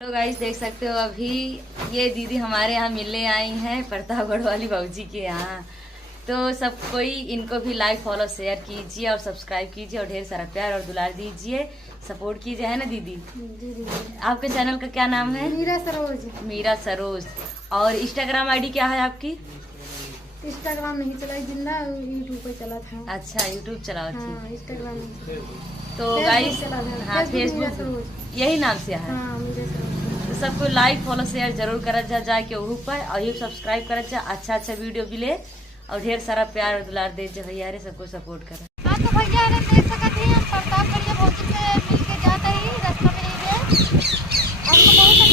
तो गाइस देख सकते हो अभी ये दीदी हमारे यहाँ मिलने आई हैं प्रतापगढ़ वाली बाबूजी के यहाँ। तो सब कोई इनको भी लाइक फॉलो शेयर कीजिए और सब्सक्राइब कीजिए और ढेर सारा प्यार और दुलार दीजिए, सपोर्ट कीजिए, है ना दीदी? जी दीदी। आपके चैनल का क्या नाम है? मीरा सरोज। मीरा सरोज। और इंस्टाग्राम आईडी क्या है आपकी? इंस्टाग्राम नहीं चलाई, जिंदा यूट्यूब पर चला था। अच्छा, यूट्यूब चलाओ थी। हाँ, इंस्टाग्राम नहीं। तो गाइस हाँ फेसबुक यही नाम से है। हाँ, मीरा सरोज। तो सबको लाइक फॉलो शेयर जरूर करत जा के ओहू पर और ये सब्सक्राइब करत जा, अच्छा अच्छा वीडियो मिले और ढेर सारा प्यार और दुलार दे जा भैया रे, सबको सपोर्ट कर। हाँ तो भैया ने देख सकते हैं हम प्रतापगढ़ भौजी से मिल के जाते ही रास्ता में नहीं गए। हमको बहुत